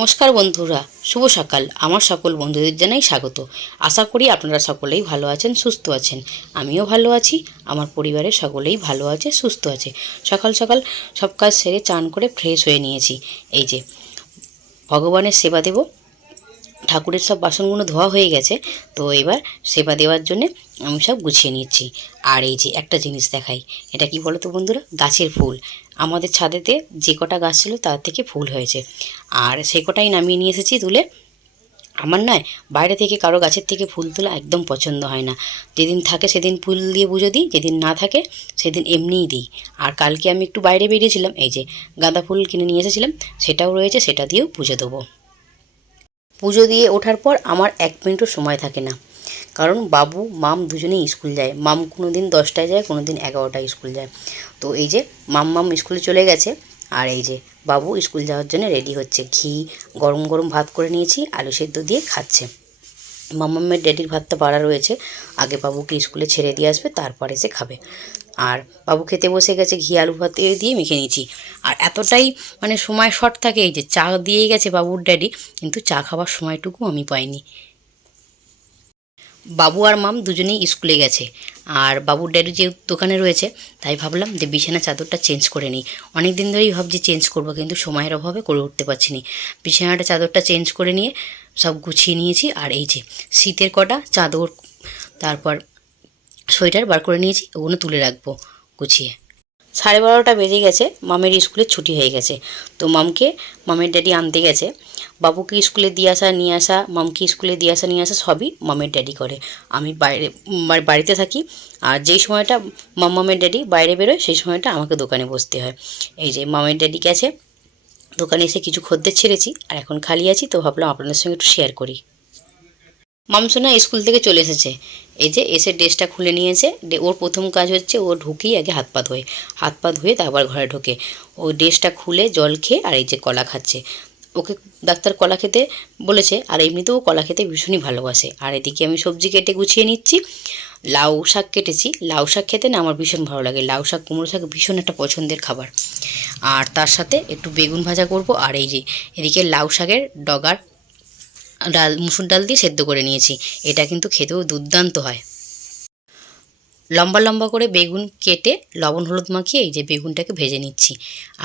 নমস্কার বন্ধুরা, শুভ সকাল। আমার সকল বন্ধুদের জানাই স্বাগত। আশা করি আপনারা সকলেই ভালো আছেন, সুস্থ আছেন। আমিও ভালো আছি, আমার পরিবারের সকলেই ভালো আছে, সুস্থ আছে। সকাল সকাল সব কাজ সেরে চান করে ফ্রেশ হয়ে নিয়েছি। এই যে ভগবানের সেবা দেব, ঠাকুরের সব বাসনগুলো ধোয়া হয়ে গেছে, তো এবার সেবা দেওয়ার জন্যে আমি সব গুছিয়ে নিচ্ছি। আর এই যে একটা জিনিস দেখাই, এটা কি বলো তো বন্ধুরা, গাছের ফুল। আমাদের ছাদেতে যে কটা গাছ ছিল তার থেকে ফুল হয়েছে, আর সেই কটাই নামিয়ে নিয়ে এসেছি তুলে। আমার নয়, বাইরে থেকে কারো গাছের থেকে ফুল তোলা একদম পছন্দ হয় না। যেদিন থাকে সেদিন ফুল দিয়ে পুজো দিই, যেদিন না থাকে সেদিন এমনিই দিই। আর কালকে আমি একটু বাইরে বেরিয়েছিলাম, এই যে গাঁদা ফুল কিনে নিয়ে এসেছিলাম, সেটাও রয়েছে, সেটা দিয়েও পুজো দেবো। পুজো দিয়ে ওঠার পর আমার 1 মিনিটও সময় থাকে না, কারণ বাবু মাম দুজনেই স্কুল যায়। মাম কোনো দিন 10টায় যায়, কোনো দিন 11টায় স্কুল যায়। তো এই যে মাম স্কুলে চলে গেছে, আর এই যে বাবু স্কুল যাওয়ার জন্য রেডি হচ্ছে। ঘি গরম গরম ভাত করে নিয়েছি, আলু সেদ্ধ দিয়ে খাচ্ছে। মাম্মামের ড্যাডির ভাতটা বাড়া রয়েছে, আগে বাবুকে স্কুলে ছেড়ে দিয়ে আসবে, তারপরে সে খাবে। আর বাবু খেতে বসে গেছে, ঘি আলু ভাত দিয়ে মেখে নিয়েছি। আর এতটাই সময় শর্ট থাকে, এই যে চা দিয়েই গেছে বাবুর ড্যাডি, কিন্তু চা খাওয়ার সময়টুকু আমি পাইনি। বাবু আর মাম দুজনেই স্কুলে গেছে, আর বাবুর ড্যাডি যে দোকানে রয়েছে, তাই ভাবলাম যে বিছানা চাদরটা চেঞ্জ করে নিই। অনেক দিন ধরেই ভাবছি চেঞ্জ করব, কিন্তু সময়ের অভাবে করে উঠতে পারছি না। বিছানাটা চাদরটা চেঞ্জ করে নিয়ে সব গুছিয়ে নিয়েছি। আর এই যে শীতের কটা চাদর, তারপর সোয়েটার বার করে নিয়েছি, ওগুলো তুলে রাখবো গুছিয়ে। 12:30টা বেজে গেছে, মামের স্কুলে ছুটি হয়ে গেছে। তো মামের ড্যাডি আনতে গেছে। বাবুকে স্কুলে দিয়ে আসা নিয়ে আসা, মামকে স্কুলে দিয়ে আসা নিয়ে আসা সবই মামের ড্যাডি করে। আমি বাড়িতে থাকি, আর যেই সময়টা মামের ড্যাডি বাইরে বেরোয় সেই সময়টা আমাকে দোকানে বসতে হয়। এই যে মামের ড্যাডি গেছে দোকানে, এসে কিছু খদ্দের ছেড়েছি, আর এখন খালি আছি, তো ভাবলাম আপনাদের সঙ্গে একটু শেয়ার করি। মামসোনা স্কুল থেকে চলে এসেছে, এই যে এসে ড্রেসটা খুলে নিয়েছে। ওর প্রথম কাজ হচ্ছে ও ঢুকেই আগে হাত পা ধুয়ে তারপর ঘরে ঢোকে। ও ড্রেসটা খুলে জল খেয়ে আর এই যে কলা খাচ্ছে। ওকে ডাক্তার কলা খেতে বলেছে, আর এমনিতেও ও কলা খেতে ভীষণই ভালোবাসে। আর এদিকে আমি সবজি কেটে গুছিয়ে নিচ্ছি। লাউ শাক কেটেছি, লাউ শাক খেতে না আমার ভীষণ ভালো লাগে। লাউ শাক কুমড়ো শাক ভীষণ একটা পছন্দের খাবার। আর তার সাথে একটু বেগুন ভাজা করব। আর এই যে এদিকে লাউ শাকের ডগার মুসুর ডাল দিয়ে সেদ্ধ করে নিয়েছি। এটা কিন্তু খেতেও দুর্দান্ত হয়। লম্বা লম্বা করে বেগুন কেটে লবণ হলুদ মাখিয়ে এই যে বেগুনটাকে ভেজে নিচ্ছি।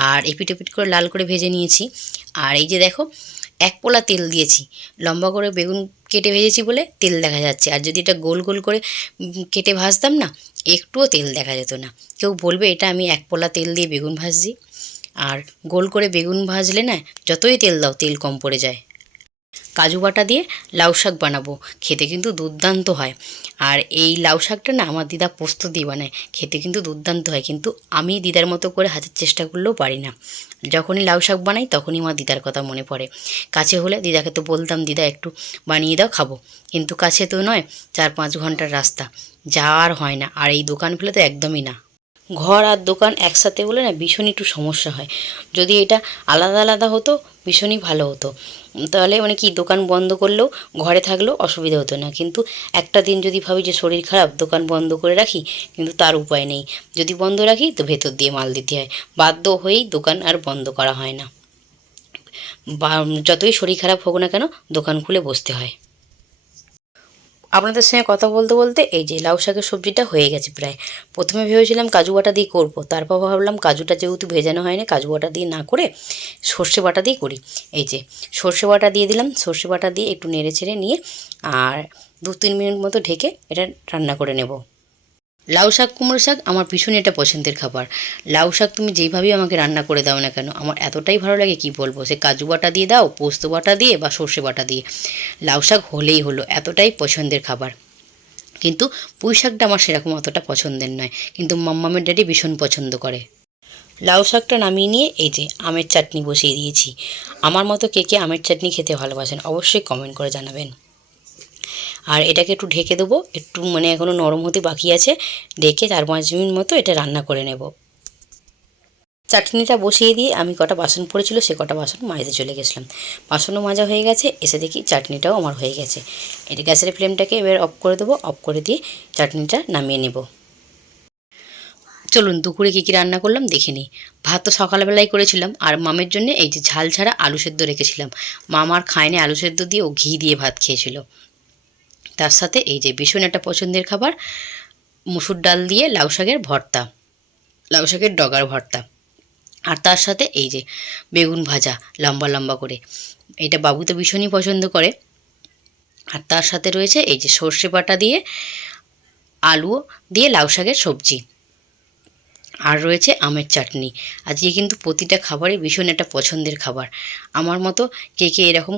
আর এপিট ওপিট করে লাল করে ভেজে নিয়েছি। আর এই যে দেখো, 1 পোলা তেল দিয়েছি। লম্বা করে বেগুন কেটে ভেজেছি বলে তেল দেখা যাচ্ছে, আর যদি এটা গোল গোল করে কেটে ভাজতাম না, একটুও তেল দেখা যেত না। কেউ বলবে এটা আমি 1 পোলা তেল দিয়ে বেগুন ভাজছি। আর গোল করে বেগুন ভাজলে না, যতই তেল দাও তেল কম পড়ে যায়। কাজু বাটা দিয়ে লাউ শাক বানাবো, খেতে কিন্তু দুর্দান্ত হয়। আর এই লাউ শাকটা না আমার দিদা পোস্ত দিয়ে বানায়, খেতে কিন্তু দুর্দান্ত হয়। কিন্তু আমি দিদার মতো করে হাতের চেষ্টা করলেও পারি না। যখনই লাউ শাক বানাই তখনই আমার দিদার কথা মনে পড়ে। কাছে হলে দিদাকে তো বলতাম, দিদা একটু বানিয়ে দাও, খাবো। কিন্তু কাছে তো নয়, 4-5 ঘন্টার রাস্তা, যাওয়ার হয় না। আর এই দোকান ফেলে তো একদমই না। ঘর আর দোকান একসাথে বলে না ভীষণ একটু সমস্যা হয়। যদি এটা আলাদা আলাদা হতো ভীষণই ভালো হতো। তাহলে কি, দোকান বন্ধ করলেও ঘরে থাকলেও অসুবিধা হতো না। কিন্তু একটা দিন যদি ভাবি যে শরীর খারাপ, দোকান বন্ধ করে রাখি, কিন্তু তার উপায় নেই। যদি বন্ধ রাখি তো ভেতর দিয়ে মাল দিতে হয়, বাধ্য হয়েই দোকান আর বন্ধ করা হয় না। বা যতই শরীর খারাপ হোক না কেন, দোকান খুলে বসতে হয়। আপনাদের সঙ্গে কথা বলতে বলতে এই যে লাউ শাকের সবজিটা হয়ে গেছে প্রায়। প্রথমে ভেবেছিলাম কাজু বাটা দিয়ে করবো, তারপর ভাবলাম কাজুটা যেহেতু ভেজানো হয় না, কাজু বাটা দিয়ে না করে সর্ষে বাটা দিয়ে করি। এই যে সর্ষে বাটা দিয়ে দিলাম, সর্ষে বাটা দিয়ে একটু নেড়ে ছেড়ে নিয়ে আর 2-3 মিনিট মতো ঢেকে এটা রান্না করে নেব। লাউ শাক কুমড়ো শাক আমার ভীষণই একটা পছন্দের খাবার। লাউ শাক তুমি যেইভাবেই আমাকে রান্না করে দাও না কেন, আমার এতটাই ভালো লাগে কি বলবো। সে কাজু বাটা দিয়ে দাও, পোস্ত বাটা দিয়ে, বা সর্ষে বাটা দিয়ে, লাউ শাক হলেই হলো, এতটাই পছন্দের খাবার। কিন্তু পুঁই শাকটা আমার সেরকম অতটা পছন্দের নয়, কিন্তু মাম্মামের ড্যাডি ভীষণ পছন্দ করে। লাউ শাকটা নামিয়ে নিয়ে এই যে আমের চাটনি বসিয়ে দিয়েছি। আমার মতো কে কে আমের চাটনি খেতে ভালোবাসেন অবশ্যই কমেন্ট করে জানাবেন। আর এটাকে একটু ঢেকে দেবো, একটু এখনও নরম হতে বাকি আছে। ঢেকে 4-5 মিনিট মতো এটা রান্না করে নেব। চাটনিটা বসিয়ে দিয়ে আমি কটা বাসন পড়েছিল, সে কটা বাসন মাজতে চলে গেছিলাম। বাসনও মাজা হয়ে গেছে, এসে দেখি চাটনিটাও আমার হয়ে গেছে। এটা গ্যাসের ফ্লেমটাকে এবার অফ করে দেবো, অফ করে দিয়ে চাটনিটা নামিয়ে নেব। চলুন দুপুরে কী কী রান্না করলাম দেখে নিই। ভাত তো সকালবেলায় করেছিলাম, আর মামের জন্য এই যে ঝাল ছাড়া আলু সেদ্ধ রেখেছিলাম। মাম আর খায়নি আলু সেদ্ধ দিয়ে, ও ঘি দিয়ে ভাত খেয়েছিল। তার সাথে এই যে ভীষণ একটা পছন্দের খাবার, মুসুর ডাল দিয়ে লাউ শাকের ভর্তা, লাউ শাকের ডগার ভর্তা। আর তার সাথে এই যে বেগুন ভাজা লম্বা লম্বা করে, এটা বাবু তো ভীষণই পছন্দ করে। আর তার সাথে রয়েছে এই যে সর্ষে বাটা দিয়ে আলু দিয়ে লাউ শাকের সবজি, আর রয়েছে আমের চাটনি। আজকে কিন্তু প্রতিটা খাবারই ভীষণ একটা পছন্দের খাবার। আমার মতো কে কে এরকম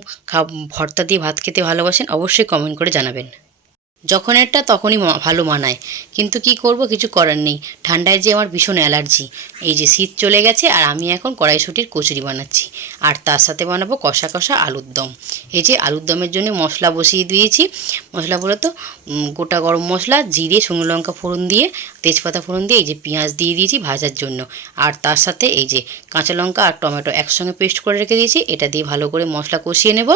ভর্তা দিয়ে ভাত খেতে ভালোবাসেন অবশ্যই কমেন্ট করে জানাবেন। যখন একটা তখনই ভালো মানায়, কিন্তু কি করব, কিছু করার নেই। ঠান্ডায় যে আমার ভীষণ অ্যালার্জি। এই যে শীত চলে গেছে আর আমি এখন কড়াইশুঁটির কচুরি বানাচ্ছি, আর তার সাথে বানাবো কষা কষা আলুর দম। এই যে আলুর দমের জন্য মশলা বসিয়ে দিয়েছি। মশলা বলে তো গোটা গরম মশলা, জিরে, শুকনো লঙ্কা ফোড়ন দিয়ে, তেজপাতা ফোড়ন দিয়ে এই যে পেঁয়াজ দিয়ে দিয়েছি ভাজার জন্য। আর তার সাথে এই যে কাঁচা লঙ্কা আর টমেটো একসঙ্গে পেস্ট করে রেখে দিয়েছি, এটা দিয়ে ভালো করে মশলা কষিয়ে নেব।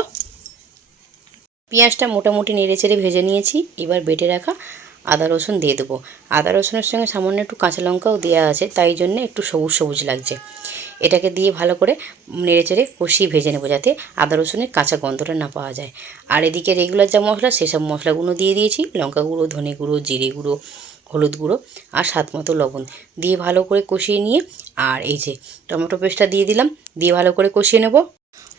পেঁয়াজটা মোটামুটি নেড়ে চেড়ে ভেজে নিয়েছি। এবার বেটে রাখা আদা রসুন দিয়ে দেবো। আদা রসুনের সঙ্গে সামান্য একটু কাঁচা লঙ্কাও দেওয়া আছে, তাই জন্য একটু সবুজ সবুজ লাগছে। এটাকে দিয়ে ভালো করে নেড়ে চেড়ে কষিয়ে ভেজে নেবো, যাতে আদা রসুনের কাঁচা গন্ধটা না পাওয়া যায়। আর এদিকে রেগুলার যা মশলা, সেসব মশলাগুলো দিয়ে দিয়েছি। লঙ্কা গুঁড়ো, ধনে গুঁড়ো, জিরে গুঁড়ো, হলুদ গুঁড়ো আর স্বাদ মতো লবণ দিয়ে ভালো করে কষিয়ে নিয়ে, আর এই যে টমেটো পেস্টটা দিয়ে দিলাম, দিয়ে ভালো করে কষিয়ে নেব।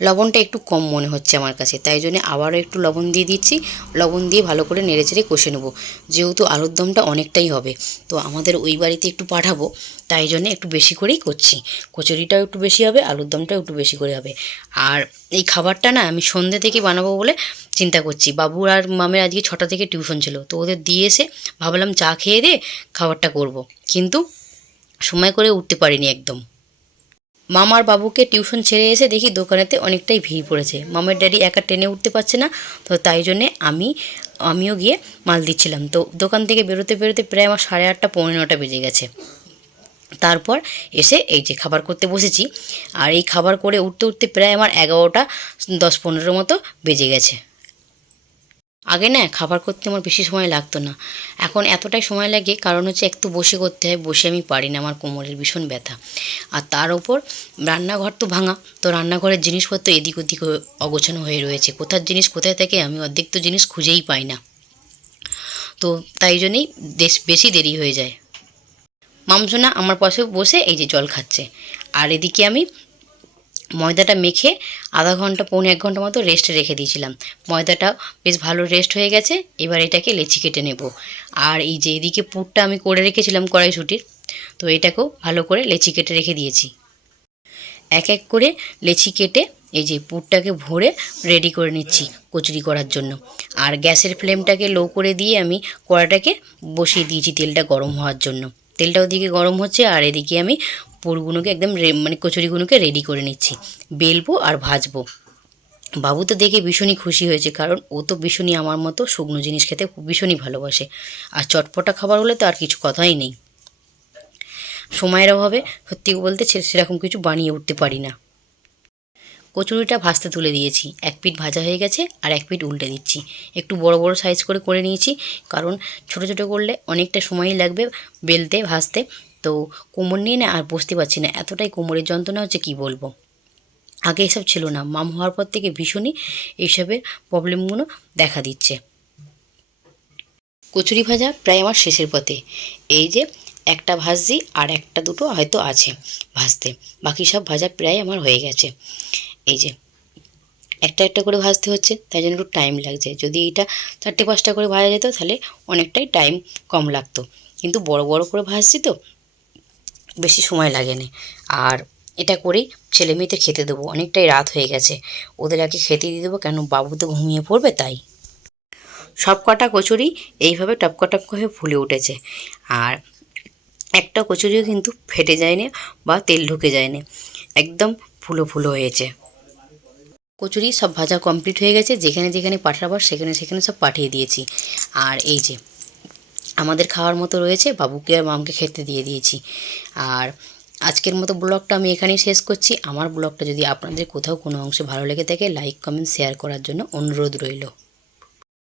লবণটা একটু কম মনে হচ্ছে আমার কাছে, তাই জন্য আবারও একটু লবণ দিয়ে দিচ্ছি। লবণ দিয়ে ভালো করে নেড়েচেড়ে কষে নেবো। যেহেতু আলুর দমটা অনেকটাই হবে, তো আমাদের ওই বাড়িতে একটু পাঠাবো, তাই জন্য একটু বেশি করেই করছি। কচুরিটাও একটু বেশি হবে, আলুর দমটাও একটু বেশি করে হবে। আর এই খাবারটা না আমি সন্ধ্যে থেকে বানাবো বলে চিন্তা করছি। বাবুর আর মামের আজকে 6টা থেকে টিউশন ছিল, তো ওদের দিয়ে এসে ভাবলাম চা খেয়ে দিয়ে খাবারটা করব, কিন্তু সময় করে উঠতে পারিনি একদম। মামার বাবুকে টিউশন ছেড়ে এসে দেখি দোকানেতে অনেকটাই ভিড় পড়েছে। মামার ড্যাডি একা টেনে উঠতে পারছে না, তো তাই জন্যে আমিও গিয়ে মাল দিচ্ছিলাম। তো দোকান থেকে বেরোতে বেরোতে প্রায় আমার 8:30 পৌনে 9টা বেজে গেছে। তারপর এসে এই যে খাবার করতে বসেছি, আর এই খাবার করে উঠতে উঠতে প্রায় আমার 11টা 10-15 মতো বেজে গেছে। আগে না খাবার করতে আমার বেশি সময় লাগতো না, এখন এতটাই সময় লাগে। কারণ হচ্ছে একটু বসে করতে হয়, বসে আমি পারি না, আমার কোমরের ভীষণ ব্যথা। আর তার ওপর রান্নাঘর তো ভাঙা, তো রান্নাঘরের জিনিসপত্র এদিক ওদিক অগোছানো হয়ে রয়েছে। কোথার জিনিস কোথায় থাকে আমি অর্ধেক তো জিনিস খুঁজেই পাই না, তো তাই জন্যেই বেশি দেরি হয়ে যায়। মামসোনা আমার পাশে বসে এই যে জল খাচ্ছে, আর এদিকে আমি ময়দাটা মেখে আধা ঘন্টা পৌনে 1 ঘন্টা মতো রেস্টে রেখে দিয়েছিলাম। ময়দাটা বেশ ভালো রেস্ট হয়ে গেছে। এবার এটাকে লেচি কেটে নেব। আর এই যে এদিকে পুরটা আমি করে রেখেছিলাম কড়াইশুঁটির, তো এটাকেও ভালো করে লেচি কেটে রেখে দিয়েছি। এক এক করে লেচি কেটে এই যে পুরটাকে ভরে রেডি করে নিচ্ছি কচুরি করার জন্য। আর গ্যাসের ফ্লেমটাকে লো করে দিয়ে আমি কড়াটাকে বসিয়ে দিয়েছি তেলটা গরম হওয়ার জন্য। তেলটা ওদিকে গরম হচ্ছে, আর এদিকে আমি পুরগুলোকে একদম মানে কচুরিগুলোকে রেডি করে নিচ্ছি। বেলবো আর ভাজবো। বাবু তো দেখে ভীষণই খুশি হয়েছে, কারণ ও তো ভীষণই আমার মতো শুকনো জিনিস খেতে ভীষণই ভালোবাসে। আর চটপটা খাবার হলে তো আর কিছু কথাই নেই। সময়ের অভাবে সত্যি বলতে সেরকম কিছু বানিয়ে উঠতে পারি না। কচুরিটা ভাজতে তুলে দিয়েছি, এক পিঠ ভাজা হয়ে গেছে, আর এক পিঠ উল্টে দিচ্ছি। একটু বড় বড় সাইজ করে করে নিয়েছি, কারণ ছোট ছোট করলে অনেকটা সময়ই লাগবে বেলতে ভাজতে। তো কোমর নিয়ে না আর বসতে পারছি না, এতটাই কোমরের যন্ত্রণা হচ্ছে কি বলবো। আগে এসব ছিল না, মাম হওয়ার পর থেকে ভীষণই এইসবের প্রবলেমগুলো দেখা দিচ্ছে। কচুরি ভাজা প্রায় আমার শেষের পথে। এই যে একটা ভাজছি, আর একটা দুটো হয়তো আছে ভাজতে, বাকি সব ভাজা প্রায় আমার হয়ে গেছে। এই যে একটা একটা করে ভাজতে হচ্ছে, তাই জন্য একটু টাইম লাগছে। যদি এটা 4টে 5টা করে ভাজা যেত তাহলে অনেকটাই টাইম কম লাগতো, কিন্তু বড় বড় করে ভাজছি তো বেশি সময় লাগেনি। আর এটা করেই ছেলে মেয়েদের খেতে দেবো, অনেকটাই রাত হয়ে গেছে। ওদের আগে খেতে দিয়ে দেবো, কেন বাবু তো ঘুমিয়ে পড়বে তাই। সব কটা কচুরি এইভাবে টপকা টপকা হয়ে ফুলে উঠেছে, আর একটা কচুরিও কিন্তু ফেটে যায়নি বা তেল ঢুকে যায়নি, একদম ফুলো ফুলো হয়েছে। কচুরি সব ভাজা কমপ্লিট হয়ে গেছে, যেখানে যেখানে পাঠাবার সেখানে সেখানে সব পাঠিয়ে দিয়েছি। আর এই যে আমাদের খাওয়ার মতো রয়েছে, বাবুকে আর মামকে খেতে দিয়ে দিয়েছি। আর আজকের মতো ব্লগটা আমি এখানেই শেষ করছি। আমার ব্লগটা যদি আপনাদের কোথাও কোনো অংশে ভালো লেগে থাকে, লাইক কমেন্ট শেয়ার করার জন্য অনুরোধ রইল।